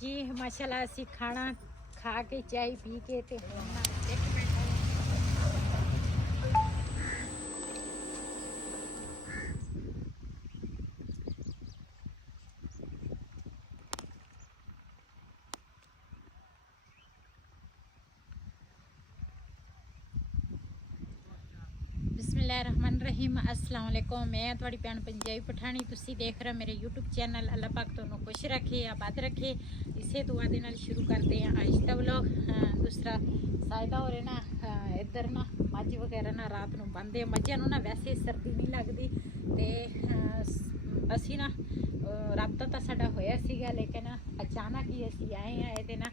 जी माशाल्लाह असी खाना खा के चाय पी के ते बिस्मिल्लाहिर्रहमानिर्रहीम अस्सलाम वालेकुम। मैं थोड़ी भैन पंजाबी पठानी, तुसी देख रहे मेरे यूट्यूब चैनल। अल्लाह पाक तुहानू खुश रखे, आबाद रखे। इसे दुआ दे नाल शुरू करते हैं आज का व्लॉग। दूसरा सायदा हो रहे ना इधर ना मझ वगैरह ना रात नू बंदे मझां नू ना वैसे सर्दी नहीं लगती ते असी ना राबता तो साडा होया सीगा, लेकिन अचानक ही असी आए हैं ये ना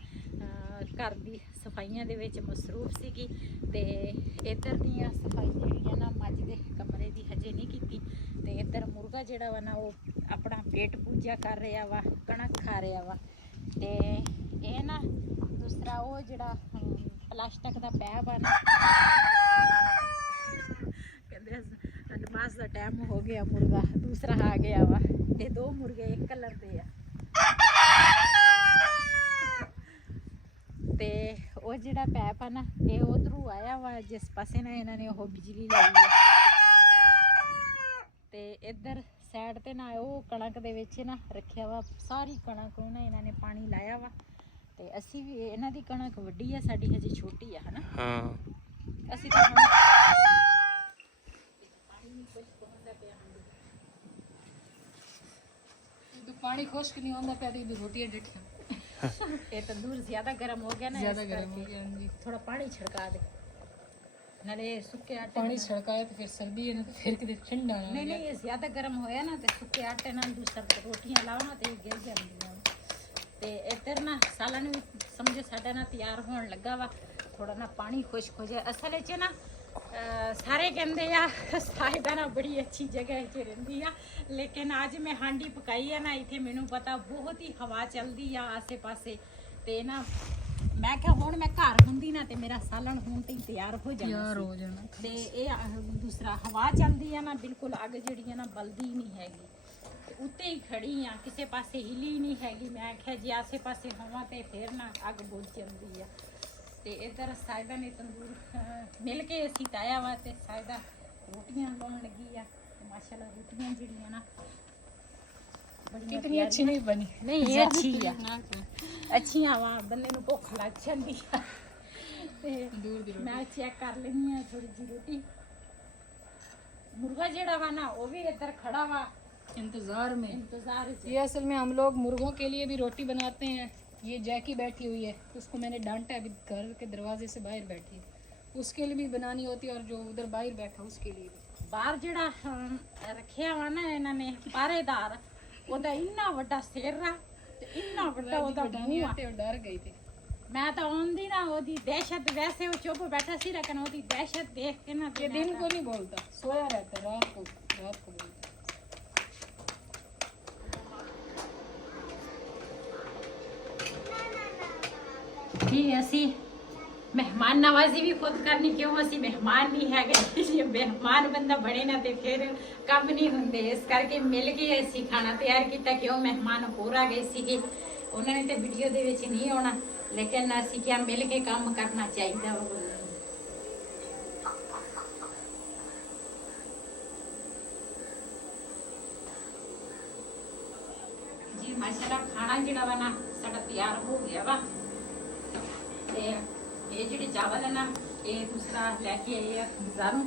घर की सफाइयां दे विच मसरूफ सीगी ते इधर दियां सफाई जिहड़ियां ना मझ दे कमरे दी हजे नहीं कीती ते इधर मुर्गा जिहड़ा वा ना वो अपना पेट पूजा कर रहा वा, कणक खा रहा वा। ते ये ना दूसरा वो जिहड़ा प्लास्टिक दा पैप आ ना कहंदे नमाज दा टाइम हो गया, मुर्गा दूसरा आ गया वा। ये दो मुर्गे एक कलर दे आ ते वो जिहड़ा पैप है ना ये उधरों आया वा जिस पासे ना इन्होंने वो बिजली लाई है ते इधर साइड ते ना वो कणक दे विच ना रखिया वा। सारी कणक नूं ना इन्होंने पानी लाया वा ते असी भी इन्हां दी कणक वड्डी है, साडी हजे छोटी है ना। हाँ असी तो पानी खुश्क नहीं होता पे दी रोटी डिठिया ये तंदूर ज्यादा गर्म हो गया ना, ज्यादा गर्म हो गया जी। थोड़ा पानी छिड़का दे नाले सूखे आटे पानी छिड़काए तो फिर सर्दी है ना तो फिर किते ठंडा ना नहीं नहीं ये ज्यादा गर्म होया ना तो सूखे आटे नाल दूसरा रोटियां लाओ ना तो गिर जांदियां ते इधर ना सालन भी समझो साडा ना तैयार होने लगा वा। थोड़ा ना पानी खुश्क हो जाए। असल च ना सारे कहते आ साहिदा ना बड़ी अच्छी जगह च रहिंदी आ, लेकिन अज मैं हांडी पकाई है ना इत्थे मैनू पता बहुत ही हवा चलदी आ आसे पासे ते ना मैं क्या हुण मैं घर हुंदी ना ते मेरा सालन हुण ते तैयार हो जाना ते ये दूसरा हवा चलदी है ना बिल्कुल अग जिहड़ी ना बलदी नहीं हैगी ते उत्ते ही खड़ी आ, किसी पासे हिली नहीं हैगी। मैं आख्या जे आसे पासे होवां ते फिर ना अग बुझ जांदी आ ते इधर सायदा ने तंदूर मिल के असी ताया वा ते सायदा रोटियां लाउण लगी आ। माशाल्लाह रोटियां जिहड़ियां ना इतनी अच्छी नहीं बनी। नहीं ये अच्छी आ, अच्छियां वा बंदे नूं भुख लग जांदी आ ते दूर दी मैं चेक कर लेनी आ थोड़ी जी रोटी। मुर्गा जिहड़ा वा ना वो भी इधर खड़ा वा इंतजार में। इंतजार ये असल में हम लोग मुर्गों के लिए भी रोटी बनाते हैं। ये जैकी बैठी हुई है, उसको मैंने डांटा अभी घर के दरवाजे से बाहर बैठी है, उसके लिए भी बनानी होती है और जो उधर बाहर बैठा उसके लिए भी। बाहर जिहड़ा रखिया वा ना इन्हां ने पहरेदार ओदा इन्ना वड्डा सिर आ ते इन्ना वड्डा ओदा मुंह आ। डर गई थी मैं तो आंदी ना ओदी दहशत, वैसे वो चुप बैठा सी लेकिन ओदी दहशत देख के ना ये दिन को नहीं बोलता, सोया रहता है, रात को बोलता। जी असी मेहमान नवाजी भी खुद करनी, क्यों असी मेहमान नहीं है जे मेहमान बंदा बने ना तो फिर कम नहीं होंगे। इस करके मिल के असी खाना तैयार किया। क्यों मेहमान होर आ गए थे, उन्होंने तो वीडियो दे विच नहीं आना, लेकिन असी क्या मिल के काम करना चाहिए। जी माशाल्लाह खाना जिहड़ा वा ना साडा तैयार हो गया वा ते ये जिहड़े चावल है ना ये दूसरा लैके आए आ बाजारों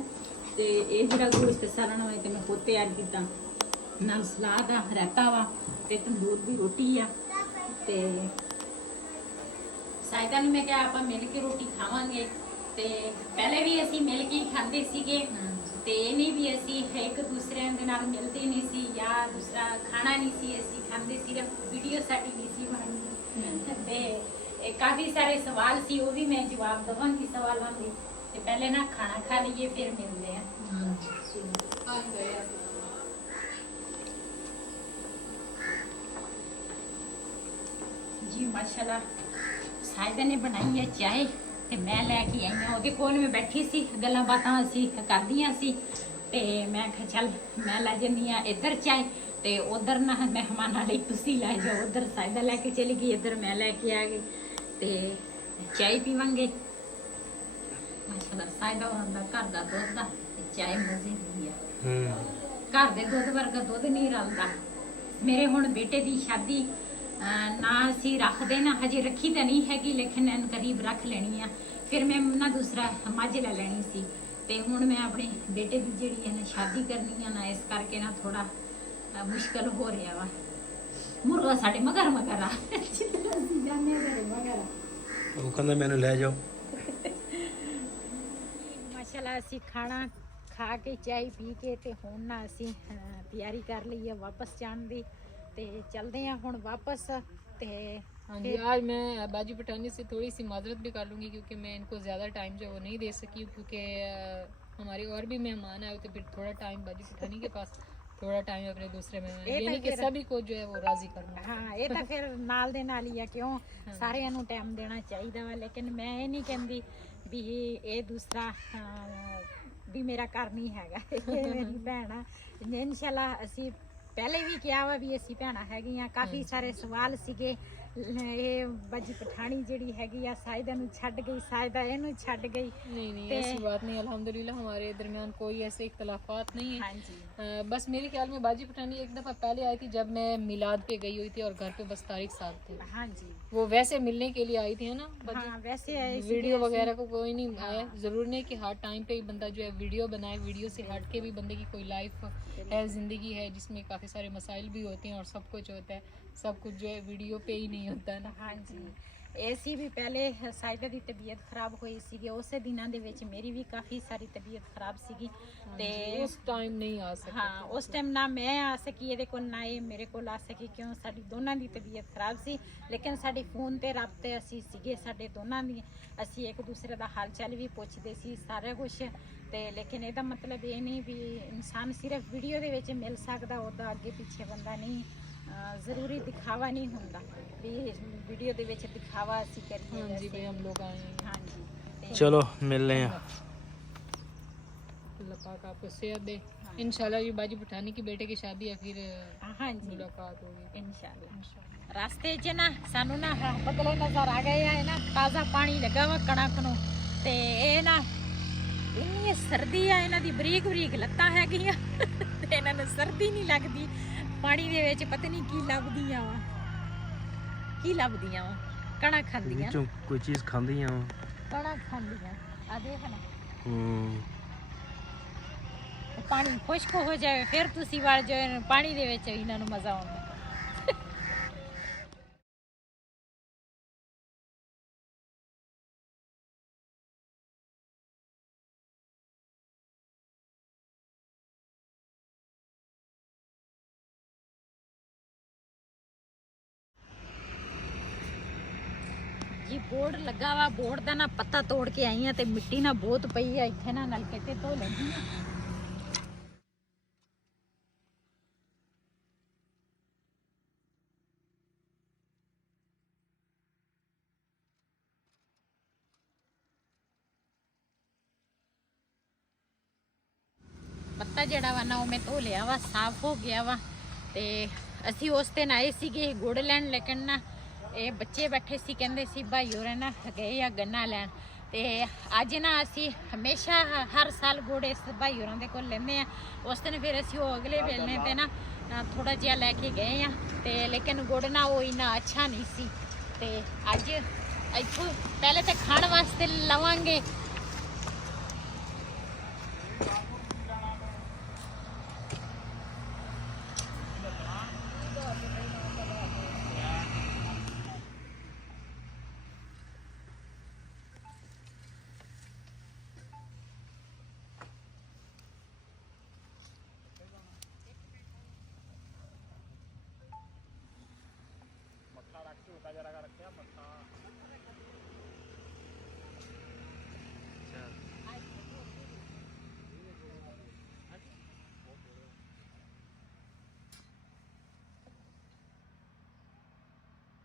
ते ये जिहड़ा गोश्त सारण वा ते मैं खुद तैयार कीता, नाल सलाद आ, रायता वा ते तंदूर दी रोटी आ ते सायदा ने मैं क्या आप मिल के रोटी खावांगे ते पहले भी असी मिल के खांदे सीगे ते नहीं भी असी एक दूसरे दे नाल मिलते नहीं सी या दूसरा खाना नहीं सी असी खांदे, सिर्फ वीडियो साडी नहीं सी बनदी ते काफ़ी सारे सवाल सी वो भी मैं जवाब दवांगी सवालों के। ते पहले ना खाना खा लीजिए फिर मिलते हैं। जी माशाल्लाह साहिदा ने बनाई है चाय ते मैं लैके आई हाँ ओहदे कोल मैं बैठी सी, गल्लां बातां असी करदियां सी ਤੇ ਮੈਂ ਕਿਹਾ ਚੱਲ ਮੈਂ ਲੈ ਜੰਨੀ ਆ ਇੱਧਰ ਚਾਹ ਤੇ ਉਧਰ ਨਾ ਮਹਿਮਾਨਾਂ ਲਈ ਤੁਸੀਂ ਲੈ ਜਾਓ, ਉਧਰ ਸਾਇਦਾ ਲੈ ਕੇ ਚਲੀ ਗਈ, ਇੱਧਰ ਮੈਂ ਲੈ ਕੇ ਆ ਗਈ ਤੇ ਚਾਹ ਪੀਵਾਂਗੇ। ਮਾਸ਼ਾਅੱਲਾ ਸਾਇਦਾ ਹੁੰਦਾ ਘਰ ਦਾ ਦੁੱਧ ਦਾ ਤੇ ਚਾਹ ਮਜ਼ੇ ਦੀ ਆ। ਘਰ ਦੇ ਦੁੱਧ ਵਰਗਾ ਦੁੱਧ ਨਹੀਂ ਰਲਦਾ। ਮੇਰੇ ਹੁਣ ਬੇਟੇ ਦੀ ਸ਼ਾਦੀ ਨਾ ਅਸੀਂ ਰੱਖਦੇ ਨਾ, ਹਜੇ ਰੱਖੀ ਤਾਂ ਨਹੀਂ ਹੈਗੀ ਲੇਕਿਨ ਐਨ ਕਰੀਬ ਰੱਖ ਲੈਣੀ ਆ। ਫਿਰ ਮੈਂ ਨਾ ਦੂਸਰਾ ਮੱਝ ਲੈ ਲੈਣੀ ਸੀ ਤੇ ਹੁਣ ਮੈਂ ਆਪਣੇ ਬੇਟੇ ਦੀ ਜਿਹੜੀ ਹੈ ਨਾ ਸ਼ਾਦੀ ਕਰਨੀ ਆ ਨਾ, ਇਸ ਕਰਕੇ ਨਾ ਥੋੜਾ ਮੁਸ਼ਕਲ ਹੋ ਰਿਹਾ ਵਾ। ਮੁਰਗਾ ਸਾਡੇ ਮਗਰ ਮਗਰ ਆ, ਜਿੱਦਾਂ ਅਸੀਂ ਜਾਂਦੇ ਹਾਂ ਘਰੇ ਮਗਰ ਆ। ਉਹ ਕਹਿੰਦਾ ਮੈਨੂੰ ਲੈ ਜਾਓ। ਮਾਸ਼ਾਅੱਲਾ ਅਸੀਂ ਖਾਣਾ ਖਾ ਕੇ ਚਾਹ ਪੀ ਕੇ ਤੇ ਹੁਣ ਨਾ ਅਸੀਂ ਤਿਆਰੀ ਕਰ ਲਈ ਹੈ ਵਾਪਸ ਜਾਣ ਦੀ ਤੇ चलते हैं ਹੁਣ वापस। ਤੇ हाँ जी, आज मैं बाजी पठानी से थोड़ी सी माजरत भी कर लूँगी क्योंकि मैं इनको ज़्यादा टाइम जो है वो नहीं दे सकी, क्योंकि हमारे और भी मेहमान आए तो फिर थोड़ा टाइम बाजी पठानी के पास, थोड़ा टाइम अपने दूसरे मेहमान, ये नहीं कि सभी को जो है वो राजी करना। हाँ ये तो फिर नाल दे नाल ही है, क्यों सारिਆਂ ਨੂੰ टाइम देना चाहिए वा। लेकिन मैं ये नहीं कहती भी ये दूसरा भी मेरा घर नहीं हैगा, ये मेरी भैन आ। इंशाल्लाह ਅਸੀਂ ਪਹਿਲੇ ਵੀ ਕਿਹਾ ਵਾ ਵੀ ਅਸੀਂ ਭੈਣਾਂ ਹੈਗੀਆਂ। ਕਾਫੀ ਸਾਰੇ ਸਵਾਲ ਸੀਗੇ, ਇਹ ਬਾਜੀ ਪਠਾਣੀ ਜਿਹੜੀ ਹੈਗੀ ਆ ਸਾਇਦਾ ਨੂੰ ਛੱਡ ਗਈ, सायदा ਇਹਨੂੰ ਛੱਡ गई। नहीं ऐसी बात नहीं, अल्हम्दुलिल्लाह हमारे दरमियान कोई ऐसे इख्तलाफात नहीं है। हाँ जी। बस मेरे ख्याल में बाजी पठानी एक दफ़ा पहले आई थी जब मैं मिलाद पे गई हुई थी और घर पे बस तारीख साथ थे। हाँ जी, वो वैसे मिलने के लिए आई थी, है ना? हाँ, वैसे आए वीडियो वगैरह को कोई नहीं आया। ज़रूर नहीं कि हर टाइम पे ही बंदा जो है वीडियो बनाए, वीडियो से हट के भी बंदे की कोई लाइफ है, ज़िंदगी है जिसमें काफ़ी सारे मसाइल भी होते हैं और सब कुछ होता है, सब कुछ जो है वीडियो पे ही नहीं होता है ना। हाँ जी, ऐसी भी पहले सायदा ਦੀ ਤਬੀਅਤ ਖਰਾਬ ਹੋਈ ਸੀਗੀ, ਉਸੇ ਦਿਨਾਂ ਦੇ ਵਿੱਚ ਮੇਰੀ ਵੀ ਕਾਫੀ ਸਾਰੀ ਤਬੀਅਤ ਖਰਾਬ ਸੀਗੀ ਤੇ उस टाइम नहीं आ सकते। ਹਾਂ ਉਸ ਟਾਈਮ ਨਾ ਮੈਂ ਆ ਸਕੀ ਇਹਦੇ ਕੋਲ, ਨਾ ਇਹ ਮੇਰੇ ਕੋਲ ਆ ਸਕੀ, ਕਿਉਂ ਸਾਡੀ ਦੋਨਾਂ ਦੀ ਤਬੀਅਤ ਖਰਾਬ ਸੀ। ਲੇਕਿਨ ਸਾਡੇ ਫੋਨ ਤੇ ਰਾਬਤੇ ਅਸੀਂ ਸੀਗੇ ਸਾਡੇ ਦੋਨਾਂ ਦੀ, ਅਸੀਂ ਇੱਕ ਦੂਸਰੇ ਦਾ ਹਾਲ ਚਾਲ ਵੀ ਪੁੱਛਦੇ ਸੀ ਸਾਰਾ ਕੁਝ। ਤੇ ਲੇਕਿਨ ਇਹਦਾ ਮਤਲਬ ਇਹ ਨਹੀਂ ਵੀ ਇਨਸਾਨ ਸਿਰਫ ਵੀਡੀਓ ਦੇ ਵਿੱਚ ਮਿਲ ਸਕਦਾ, ਉਹਦਾ ਅੱਗੇ ਪਿੱਛੇ ਬੰਦਾ ਨਹੀਂ। ਜ਼ਰੂਰੀ ਦਿਖਾਵਾ ਨਹੀਂ ਹੁੰਦਾ ਵੀ ਵੀਡੀਓ ਦੇ ਵਿੱਚ ਦਿਖਾਵਾ ਅਸੀਂ ਕਰੀਏ। हाँ जी भाई, हम लोग आए हैं। हाँ जी, चलो मिल रहे हैं। अल्लाह पाक आपको सेहत दे। इंशाल्लाह ये बाजी पठानी की बेटे की शादी है, फिर हाँ जी मुलाकात होगी इंशाल्लाह। रास्ते 'ਚ ਨਾ ਸਾਨੂੰ ਨਾ ਬਦਲੇ ਨਜ਼ਰ ਆ ਗਏ ਆ ਨਾ, ਤਾਜ਼ਾ ਪਾਣੀ ਲੱਗਾ ਵਾ ਕਣਕ ਨੂੰ ਤੇ ਇਹ ਨਾ ਇੰਨੀ ਸਰਦੀ ਆ, ਇਹਨਾਂ ਦੀ ਬਰੀਕ ਬਰੀਕ ਲੱਤਾਂ ਹੈਗੀਆਂ ਤੇ ਇਹਨਾਂ ਨੂੰ ਸਰਦੀ ਨਹੀਂ ਲੱਗਦੀ। ਪਾਣੀ ਦੇ ਵਿੱਚ ਪਤਾ ਨਹੀਂ ਕੀ ਲੱਭਦੀਆਂ ਵਾ, ਕੀ ਲੱਭਦੀਆਂ ਵਾ, ਕਣਕ ਖਾਂਦੀਆਂ, ਵਿੱਚੋਂ ਕੋਈ ਚੀਜ਼ ਖਾਂਦੀਆਂ ਕਣਕ ਖਾਂਦੀਆਂ। ਆ ਦੇਖ ਨਾ ਹੂੰ। ਪਾਣੀ ਖੁਸ਼ਕ ਹੋ ਜਾਵੇ ਫਿਰ ਤੁਸੀਂ ਵੜ ਜਾਓ ਪਾਣੀ ਦੇ ਵਿੱਚ, ਇਹਨਾਂ ਨੂੰ ਮਜ਼ਾ ਆਉਂਦਾ। ਜੀ ਬੋਰਡ ਲੱਗਾ ਵਾ, ਬੋਰਡ ਦਾ ਨਾ ਪੱਤਾ ਤੋੜ ਕੇ ਆਈ ਆ ਤੇ ਮਿੱਟੀ ਨਾ ਬਹੁਤ ਪਈ ਆ ਇੱਥੇ ਨਾ, ਨਲਕੇ ਤੇ ਧੋ ਲੈਂਦੀ ਆ। ਪੱਤਾ ਜਿਹੜਾ ਵਾ ਨਾ ਉਹ ਮੈਂ ਧੋ ਲਿਆ ਵਾ, ਸਾਫ਼ ਹੋ ਗਿਆ ਵਾ। ਤੇ ਅਸੀਂ ਉਸ ਦਿਨ ਆਏ ਸੀਗੇ ਗੁੜ ਲੈਣ, ਲੇਕਿਨ ਨਾ ਇਹ ਬੱਚੇ ਬੈਠੇ ਸੀ, ਕਹਿੰਦੇ ਸੀ ਭਾਈ ਹੋਰਾਂ ਨਾ ਗਏ ਆ ਗੰਨਾ ਲੈਣ। ਤੇ ਅੱਜ ਨਾ ਅਸੀਂ ਹਮੇਸ਼ਾ ਹਰ ਸਾਲ ਗੁੜ ਇਸ ਭਾਈ ਹੋਰਾਂ ਦੇ ਕੋਲ ਲੈਂਦੇ ਆ। ਉਸ ਦਿਨ ਫਿਰ ਅਸੀਂ ਉਹ ਅਗਲੇ ਵੇਲੇ ਤੇ ਨਾ ਥੋੜਾ ਜਿਹਾ ਲੈ ਕੇ ਗਏ ਆ ਤੇ ਲੇਕਿਨ ਗੁੜ ਨਾ ਉਹ ਇੰਨਾ ਅੱਛਾ ਨਹੀਂ ਸੀ। ਤੇ ਅੱਜ ਇੱਥੋਂ ਪਹਿਲੇ ਤਾਂ ਖਾਣ ਵਾਸਤੇ ਲਵਾਂਗੇ।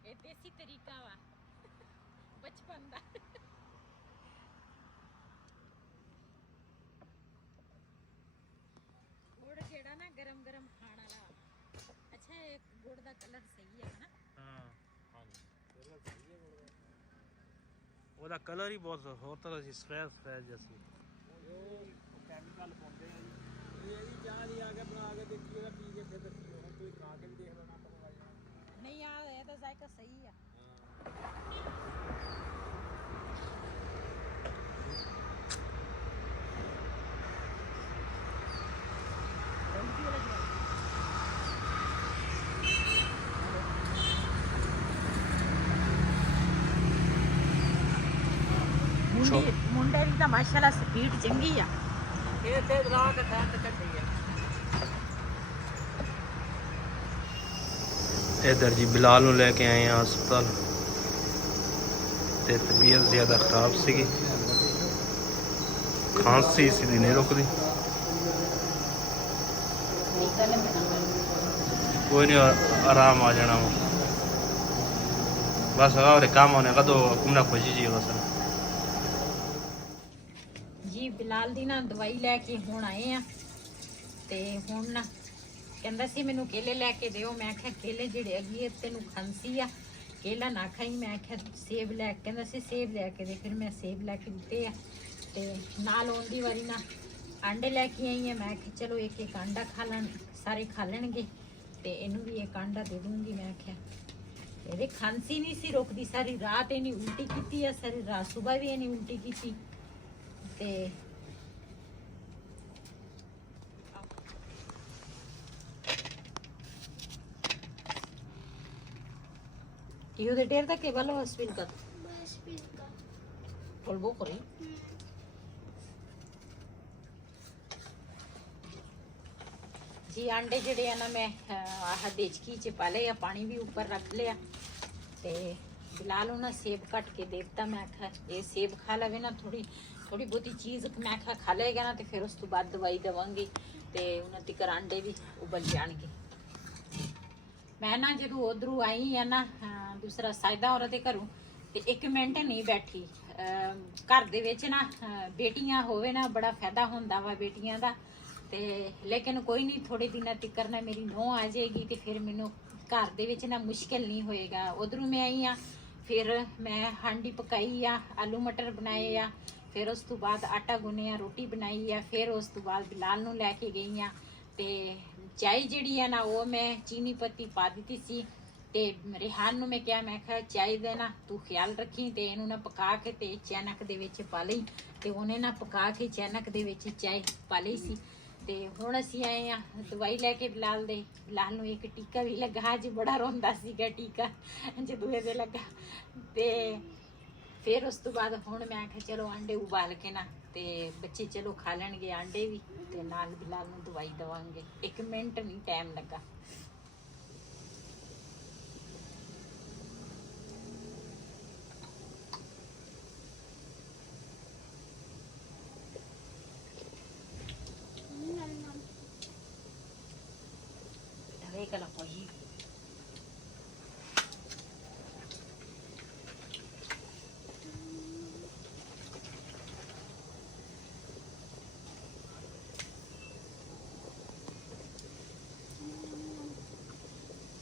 ਇਹ ਦੇਸੀ ਤਰੀਕਾ ਵਾ ਬਚਪਨ ਦਾ। ਗੁੜ ਦਾ ਕਲਰ ਸਹੀ ਹੈ ਨਾ। ਹਾਂ ਉਹਦਾ ਕਲਰ ਹੀ ਬਹੁਤ ਹੋਰ ਤਰ੍ਹਾਂ ਸੀ, ਸਫੈਦ ਜਿਹਾ ਸੀ। ਕੈਮੀਕਲ ਪਾਉਂਦੇ ਆ ਜੀ। ਇਹ ਜੀ ਚਾਹ ਨਹੀਂ ਆ ਕੇ ਬਣਾ ਕੇ ਦੇਖੀਏਗਾ, ਪੀ ਕੇ ਫਿਰ ਦੱਸੀਓ। ਹੁਣ ਤੁਸੀਂ ਖਾ ਕੇ ਵੀ ਦੇਖ ਲੈਣਾ ਆਪਾਂ ਨੂੰ। ਨਹੀਂ ਆ ਇਹ ਤਾਂ ਜ਼ਾਇਕਾ ਸਹੀ ਆ। ਮੁੰਡੇ ਦੀ ਤਾਂ ਮਾਸ਼ਾਅੱਲਾ ਸਪੀਡ ਚੰਗੀ ਆ। ਇਹ ਤੇ ਬਣਾ ਕੇ ਖਾਣ ਤੇ ਕੱਢੀ ਆ। इधर जी बिलाल ਨੂੰ ਲੈ ਕੇ ਆਏ ਆ ਹਸਪਤਾਲ ਤੇ ਤਬੀਅਤ ਜ਼ਿਆਦਾ ਖਰਾਬ ਸੀਗੀ, ਖਾਂਸੀ ਸੀ ਨਹੀਂ ਰੁਕਦੀ। ਕੋਈ ਨਹੀਂ ਆਰਾਮ ਆ ਜਾਣਾ ਵਾ ਬਸ। और काम होने का तो घूमना खुशी जी बस। ਜੀ ਬਿਲਾਲ ਦੀ ਨਾ ਦਵਾਈ ਲੈ ਕੇ ਹੁਣ ਆਏ ਆ ਤੇ ਹੁਣ ਨਾ ਕਹਿੰਦਾ ਸੀ ਮੈਨੂੰ ਕੇਲੇ ਲੈ ਕੇ ਦਿਓ। ਮੈਂ ਕਿਹਾ ਕੇਲੇ ਜਿਹੜੇ ਅਗਲੀ ਤੈਨੂੰ ਖਾਂਸੀ ਆ, ਕੇਲਾ ਨਾ ਖਾਈ। ਮੈਂ ਕਿਹਾ ਸੇਬ ਲੈ, ਕਹਿੰਦਾ ਸੀ ਸੇਬ ਲੈ ਕੇ ਦੇ। ਫਿਰ ਮੈਂ ਸੇਬ ਲੈ ਕੇ ਦਿੱਤੇ ਆ ਤੇ ਨਾਲ ਆਉਣ ਦੀ ਵਾਰੀ ਨਾ ਆਂਡੇ ਲੈ ਕੇ ਆਈ ਆ। ਮੈਂ ਕਿਹਾ ਚਲੋ ਇੱਕ ਇੱਕ ਆਂਡਾ ਖਾ ਲੈਣ, ਸਾਰੇ ਖਾ ਲੈਣਗੇ ਤੇ ਇਹਨੂੰ ਵੀ ਇੱਕ ਆਂਡਾ ਦੇ ਦੂੰਗੀ। ਮੈਂ ਕਿਹਾ ਇਹਦੇ ਖਾਂਸੀ ਨਹੀਂ ਸੀ ਰੁਕਦੀ, ਸਾਰੀ ਰਾਤ ਇਹਨੇ ਉਲਟੀ ਕੀਤੀ ਆ, ਸਾਰੀ ਰਾਤ ਸਵੇਰ ਵੀ ਇਹਨੇ ਉਲਟੀ ਕੀਤੀ ਤੇ Io de terra che bello va spilkato. Col buco lì. जी अंडे ਜਿਹੜੇ ਆ ਨਾ ਮੈਂ ਆਹ ਦੇਚਕੀ ਚ ਪਾ ਲਏ ਆ, ਪਾਣੀ ਵੀ ਉੱਪਰ ਰੱਖ ਲਿਆ ਤੇ ਬਿਲਾਲ ਨੂੰ ਨਾ ਸੇਬ ਕੱਟ ਕੇ ਦੇ ਦਿੱਤਾ। ਮੈਂ ਕਿਹਾ ਇਹ ਸੇਬ ਖਾ ਲਵੇ ਨਾ, ਥੋੜੀ ਬਹੁਤੀ ਚੀਜ਼ ਮੈਂ ਕਿਹਾ ਖਾ ਲਏਗਾ ਨਾ ਤੇ ਫਿਰ ਉਸ ਤੋਂ ਬਾਅਦ ਦਵਾਈ ਦੇਵਾਂਗੀ ਤੇ ਉਹਨਾਂ ਤੱਕ ਅੰਡੇ ਵੀ ਉਬਲ ਜਾਣਗੇ। ਮੈਂ ਨਾ ਜਦੋਂ ਉਧਰੋਂ ਆਈ ਆ ਨਾ ਦੂਸਰਾ ਸਾਇਦਾ ਔਰਤ ਦੇ ਘਰੋਂ ਤੇ 1 ਮਿੰਟ ਨਹੀਂ ਬੈਠੀ। ਘਰ ਦੇ ਵਿੱਚ ਨਾ ਬੇਟੀਆਂ ਹੋਵੇ ਨਾ ਬੜਾ ਫਾਇਦਾ ਹੁੰਦਾ ਵਾ ਬੇਟੀਆਂ ਦਾ ਤੇ ਲੇਕਿਨ ਕੋਈ ਨਹੀਂ, ਥੋੜੇ ਦਿਨਾਂ ਤੱਕ ਨਾ ਮੇਰੀ ਨੂੰਹ ਆ ਜਾਏਗੀ ਤੇ ਫਿਰ ਮੈਨੂੰ ਘਰ ਦੇ ਵਿੱਚ ਨਾ ਮੁਸ਼ਕਿਲ ਨਹੀਂ ਹੋਏਗਾ। ਉਧਰੋਂ ਮੈਂ ਆਈ ਆ, ਫਿਰ ਮੈਂ ਹਾਂਡੀ ਪਕਾਈ ਆ, ਆਲੂ ਮਟਰ ਬਣਾਏ ਆ, ਫਿਰ ਉਸ ਤੋਂ ਬਾਅਦ ਆਟਾ ਗੁੰਨਿਆ, ਰੋਟੀ ਬਣਾਈ ਆ, ਫਿਰ ਉਸ ਤੋਂ ਬਾਅਦ ਬਿਲਾਲ ਨੂੰ ਲੈ ਕੇ ਗਈ ਆ ਤੇ ਚਾय ਜਿਹੜੀ ਆ ਨਾ ਉਹ ਮੈਂ ਚੀਨੀ ਪੱਤੀ ਪਾ ਦਿੱਤੀ ਸੀ ਤੇ ਰਿਹਾਨ ਨੂੰ ਮੈਂ ਕਿਹਾ, ਮੈਂ ਕਿਹਾ ਚਾय ਦੇ ਨਾ ਤੂੰ ਖਿਆਲ ਰੱਖੀ ਤੇ ਇਹਨੂੰ ਨਾ ਪਕਾ ਕੇ ਤੇ ਚੈਨਕ ਦੇ ਵਿੱਚ ਪਾ ਲਈ ਤੇ ਉਹਨੇ ਨਾ ਪਕਾ ਕੇ ਚੈਨਕ ਦੇ ਵਿੱਚ ਚਾय ਪਾ ਲਈ ਸੀ। ਤੇ ਹੁਣ ਅਸੀਂ ਆਏ ਆ ਦਵਾਈ ਲੈ ਕੇ ਬਿਲਾਲ ਦੇ। ਬਿਲਾਲ ਨੂੰ ਇੱਕ ਟੀਕਾ ਵੀ ਲੱਗਾ, ਅੱਜ ਬੜਾ ਰੋਂਦਾ ਸੀਗਾ ਟੀਕਾ ਜਦੋਂ ਇਹਦੇ ਲੱਗਾ ਤੇ ਫਿਰ ਉਸ ਤੋਂ ਬਾਅਦ ਹੁਣ ਮੈਂ ਕਿਹਾ ਚਲੋ ਆਂਡੇ ਉਬਾਲ ਕੇ ਨਾ ਤੇ ਬੱਚੇ ਚਲੋ ਖਾ ਲੈਣਗੇ ਆਂਡੇ ਵੀ ਤੇ ਨਾਲ ਬਿਲਾਲ ਨੂੰ ਦਵਾਈ ਦਵਾਂਗੇ। 1 ਮਿੰਟ ਨਹੀਂ ਟਾਈਮ ਲੱਗਾ। Regala poi.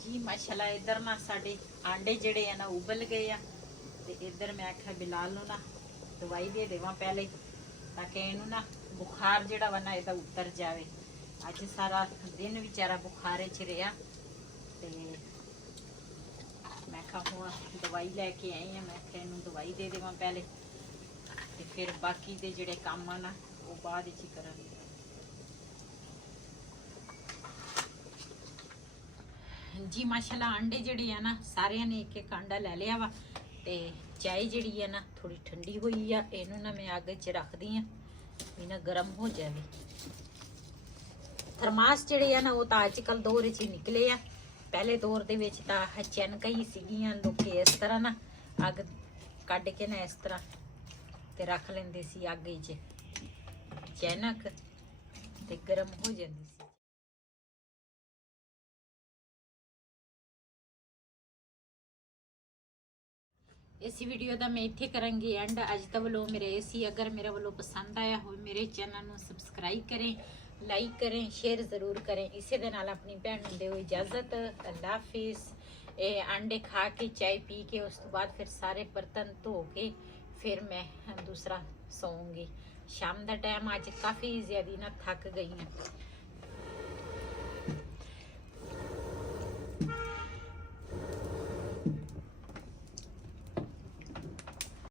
जी माशाल्लाह इधर ना साडे आंडे जेड़े है ना उबल गए आ ते इधर मैं आख्या बिलाल नु ना दवाई दे देवां पहले ताकि इनू ना बुखार जेड़ा वा ना इहदा उतर जावे। अज सारा दिन बेचारा बुखार च रहा ते मैं कहा हुण दवाई लैके आई हाँ। मैं कहा इनू दवाई दे देवां पहले ते फिर बाकी दे जेड़े काम आ ना वो बाद च करांगे। जी माशाल्लाह अंडे जेड़े है ना सारे ने एक एक अंडा ले लिया वा ते चाय जेड़ी है ना थोड़ी ठंडी हुई आ, इनू ना मैं अग च रख दी हाँ भी ना गर्म हो जाए। थर्मास जेड़े है ना वो तो अजकल दौर च निकले आ, पहले दौर दे विच तां चैनकां ही सीगियां, लोग इस तरह ना अग कढ़ के ना इस तरह ते रख लेंदे सी अग च चैनक ते गर्म हो जाती सी। इस वीडियो का मैं इत्थे करांगी एंड। अज तक वालों मेरे ऐसी, अगर मेरे वालों पसंद आया हो मेरे चैनल को सबसक्राइब करें, ਲਾਈਕ ਕरें ਸ਼ੇਅਰ ਜ਼ਰੂਰ ਕरें। ਇਸੇ ਦੇ ਨਾਲ ਆਪਣੀ ਭੈਣ ਨੂੰ ਦਿਓ ਇਜਾਜ਼ਤ। ਅੱਲਾ ਹਾਫਿਜ਼। ਇਹ ਆਂਡੇ ਖਾ ਕੇ ਚਾय ਪੀ ਕੇ ਉਸ ਤੋਂ ਬਾਅਦ ਫਿਰ ਸਾਰੇ ਬਰਤਨ ਧੋ ਕੇ ਫਿਰ ਮੈਂ ਦੂਸਰਾ ਸੌਂਗੀ। ਸ਼ਾਮ ਦਾ ਟਾਈਮ ਅੱਜ ਕਾਫੀ ਜ਼ਿਆਦਾ ਨਾ ਥੱਕ ਗਈ ਹਾਂ।